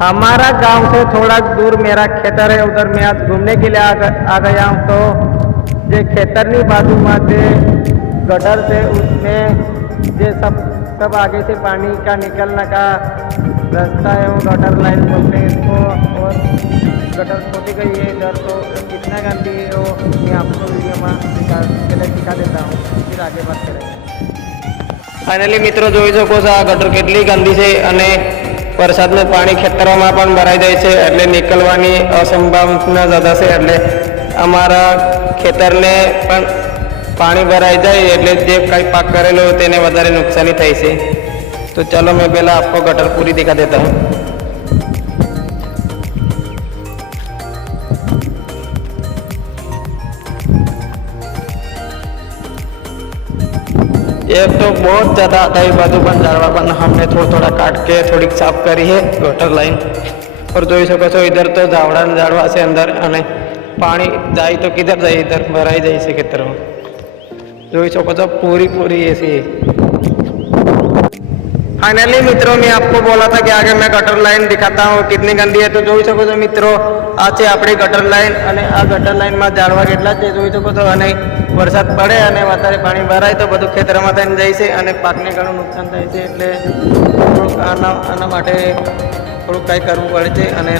हमारा गांव से थोड़ा दूर मेरा खेतर है, उधर मैं आज घूमने के लिए आ गया हूँ। तो ये खेतरनी बाजू में जो गटर से उसमें ये सब आगे से पानी का निकलने का रास्ता है, वो गटर लाइन बोलते हैं इसको। और गटर खोदी गई है इधर, तो कितना गंदी है वो मैं आपको वीडियो में दिखा देता हूँ, फिर आगे बात करेंगे। फाइनली मित्रों જોઈ શકો છો આ ગટર કેટલી ગંદી છે અને વરસાદનું પાણી ખેતરોમાં પણ ભરાઈ જાય છે, એટલે નીકળવાની અસંભાવના જ્યાદા છે। એટલે અમારા ખેતરને પણ પાણી ભરાઈ જાય એટલે જે કંઈ પાક કરેલો હોય તેને વધારે નુકસાની થઈ છે। તો ચાલો मैं पहला आपको गटर पूरी दिखा देता हूँ। ये तो बहुत ज़्यादा आता है बाजू पर झाड़वा पर हमने थोड़ा काट के थोड़ी साफ करी है गटर लाइन। और જોઈ શકો છો इधर तो झाड़वा से अंदर અને पानी जाए तो किधर जाए, इधर भराई जाए से खेतर में। જોઈ શકો છો पूरी ऐसी। फाइनली मित्रों मैं आपको बोला था कि आगे मैं गटर लाइन दिखाता हूँ कितनी गंदी है। तो જોઈ શકો છો मित्रों આ છે આપણી ગટર લાઈન અને આ ગટર લાઈનમાં ઝાડવા કેટલા છે જોઈ શકો છો। અને વરસાદ પડે અને વધારે પાણી ભરાય તો બધું ખેતરમાં થઈને જાય છે અને પાકને ઘણું નુકસાન થાય છે। એટલે થોડુંક આના માટે થોડુંક કંઈ કરવું પડે છે। અને